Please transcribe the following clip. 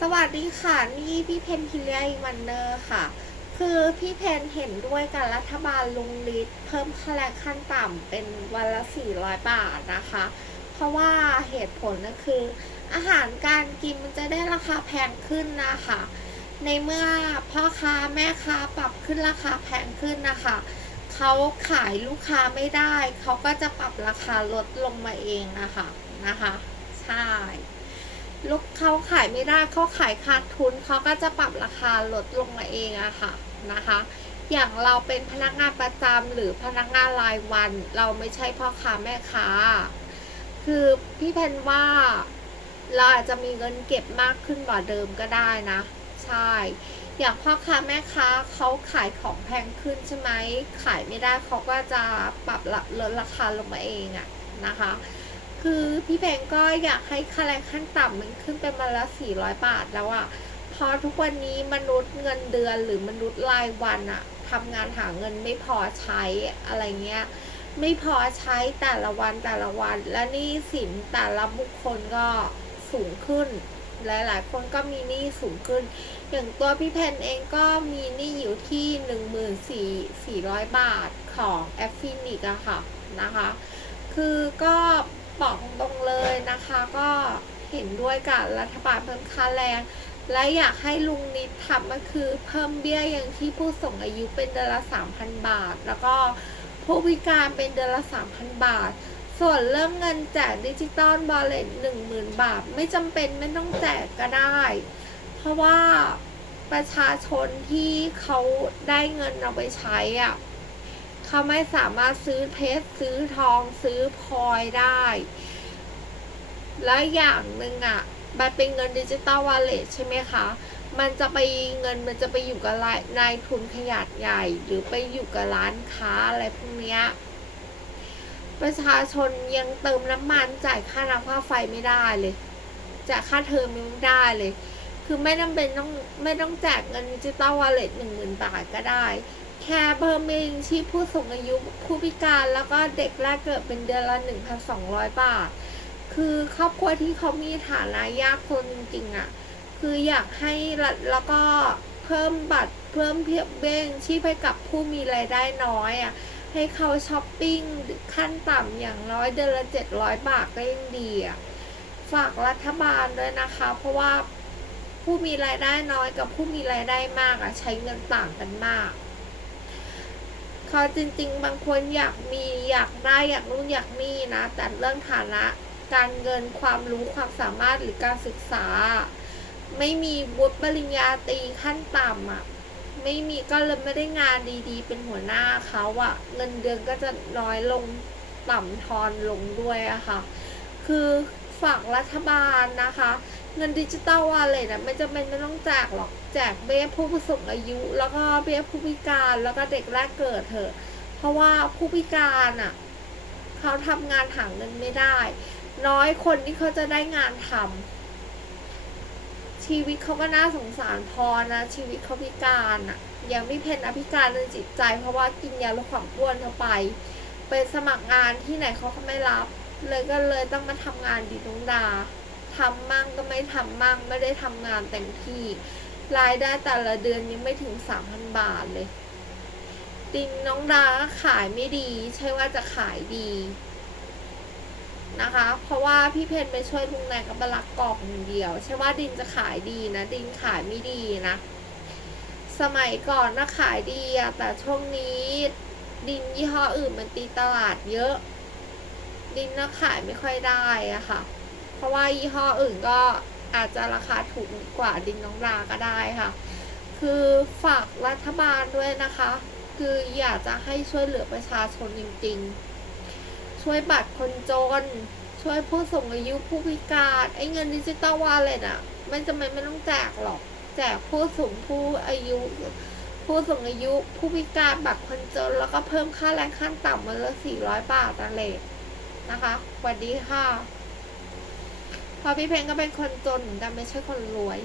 สวัสดีค่ะ นี่พี่เพนพิเลียวันเนอร์ค่ะ คือพี่เพนเห็นด้วยกับรัฐบาลลุงลิศเพิ่มค่าแรงขั้นต่ำเป็นวันละ 400 บาทนะคะ เพราะว่าเหตุผลก็คือ อาหารการกินมันจะได้ราคาแพงขึ้นนะคะ ในเมื่อพ่อค้าแม่ค้าปรับขึ้นราคาแพงขึ้นนะคะเขาขายลูกค้าไม่ได้ เขาก็จะปรับราคาลดลงมาเองนะคะนะคะ ใช่ ลูกเขาขายไม่ได้เขาขายขาดทุนเขาก็จะปรับราคาลดลงมาเองอะค่ะนะคะ อย่างเราเป็นพนักงานประจำหรือพนักงานรายวัน เราไม่ใช่พ่อค้าแม่ค้า คือพี่เพนว่าเราอาจจะมีเงินเก็บมากขึ้นกว่าเดิมก็ได้นะ ใช่ อย่างพ่อค้าแม่ค้าเขาขายของแพงขึ้นใช่ไหมขายไม่ได้เขาก็จะปรับละลดราคาลงมาเองอะนะคะ คือพี่เพงก็อยากให้ค่าแรงขั้นต่ำมันขึ้นเป็นวันละ400 บาทแล้วอะเพราะทุกวันนี้มนุษย์เงินเดือนหรือมนุษย์รายวันอะทำงานหาเงินไม่พอใช้อะไรเงี้ย ไม่พอใช้แต่ละวันแต่ละวัน และนี้สินแต่ละบุคคลก็สูงขึ้น หลายๆ คนก็มีหนี้สูงขึ้น อย่างตัวพี่เพนเองก็มีหนี้อยู่ที่ 14,400 บาทของแอฟฟินิกอะค่ะนะคะ คือก็ บอกตรงเลยนะคะก็เห็นด้วยกับรัฐบาลเพิ่มค่าแรง และอยากให้ลุงนิดทำก็คือเพิ่มเบี้ยอย่างที่ผู้สูงอายุเป็นเดือนละ3,000บาท แล้วก็ผู้พิการเป็นเดือนละ3,000บาท ส่วนเรื่องเงินแจกดิจิตอลบอลเลต10,000บาท ไม่จำเป็นไม่ต้องแจกก็ได้ เพราะว่าประชาชนที่เขาได้เงินเอาไปใช้อะ เขาไม่สามารถซื้อเพชรซื้อทองซื้อพลอยได้ และอย่างหนึ่งอะมันเป็นเงินดิจิตอลวอลเล็ตใช่ไหมคะ มันจะไปเงินมันจะไปอยู่กับนายทุนขนาดใหญ่ หรือไปอยู่กับร้านค้าอะไรพวกเนี้ยประชาชนยังเติมน้ำมันจ่ายค่าน้ำค่าไฟไม่ได้เลยจ่ายค่าเทอมยังไม่ได้เลย คือไม่จำเป็นต้องไม่ต้องแจกเงินดิจิตอลวอลเล็ตหนึ่งหมื่นบาทก็ได้ แค่เพิ่มเองที่ผู้สูงอายุผู้พิการแล้วก็เด็กแรกเกิดเป็นเดือนละ 1,200 บาท คือครอบครัวที่เขามีฐานะยากจนจริงๆอะ่ะ คืออยากให้รัฐแล้วก็เพิ่มบัตรเพิ่มเพียบเบ้งชีพให้กับผู้มีรายได้น้อยอะ่ะ ให้เขาช้อปปิ้งขั้นต่ำอย่างน้อยเดือนละ 700 บาทก็ยังดีอะ่ะ ฝากรัฐบาลด้วยนะคะ เพราะว่าผู้มีรายได้น้อยกับผู้มีรายได้มากอะ่ะ ใช้เงินต่างกันมาก เขาจริง ๆ บางคนอยากมีอยากได้อยากนู่นอยากนี่นะ แต่เรื่องฐานะการเงินความรู้ความสามารถหรือการศึกษา ไม่มีวุฒิปริญญาตรีขั้นต่ำอะไม่มีก็เลยไม่ได้งานดีๆ เป็นหัวหน้าเขาอะเงินเดือนก็จะน้อยลงต่ำทอนลงด้วยอะค่ะ คือฝากรัฐบาลนะคะ เงินดิจิตอลวอลเล็ตอะไม่จำเป็นไม่ต้องแจกหรอกแจกเบี้ยผู้สูงอายุ แล้วก็เบี้ยผู้พิการแล้วก็เด็กแรกเกิดเถอะ เพราะว่าผู้พิการอะเขาทำงานหาเงินไม่ได้ น้อยคนที่เขาจะได้งานทำชีวิตเขาก็น่าสงสารพอนะ ชีวิตเขาพิการอะยังไม่เพนอภิการในจิตใจ เพราะว่ากินยาลดความอ้วนเข้าไป ไปสมัครงานที่ไหนเขาก็ไม่รับ เลยก็เลยต้องมาทำงานดีน้องดา ทำมั่งก็ไม่ทำมั่งไม่ได้ทำงานเต็มที่ รายได้แต่ละเดือนยังไม่ถึงสามพันบาทเลยติงน้องดาขายไม่ดี ใช่ว่าจะขายดีนะคะ เพราะว่าพี่เพนไปช่วยลุงแนงกับบลักกอกอย่างเดียว ใช่ว่าดินจะขายดีนะ ดินขายไม่ดีนะ สมัยก่อนนะขายดีอะแต่ช่วงนี้ดินยี่ห้ออื่นมันตีตลาดเยอะ ดินน่าขายไม่ค่อยได้อะค่ะ เพราะว่ายี่ห้ออื่นก็อาจจะราคาถูกกว่าดินน้องดาก็ได้ค่ะ คือฝากรัฐบาลด้วยนะคะ คืออยากจะให้ช่วยเหลือประชาชนจริงๆ ช่วยบัตรคนจน ช่วยผู้สูงอายุผู้พิการไอ้เงินดิจิตอลวอลเล็ตอะไม่จำเป็นไม่ต้องแจกหรอก แจกผู้สูงผู้อายุ ผู้สูงอายุผู้พิการบัตรคนจน แล้วก็เพิ่มค่าแรงขั้นต่ำวันละ400 บาทนั่นเองนะคะสวัสดีค่ะ เพอพี่เพลงก็เป็นคนจนเหมือนกันไม่ใช่คนรวย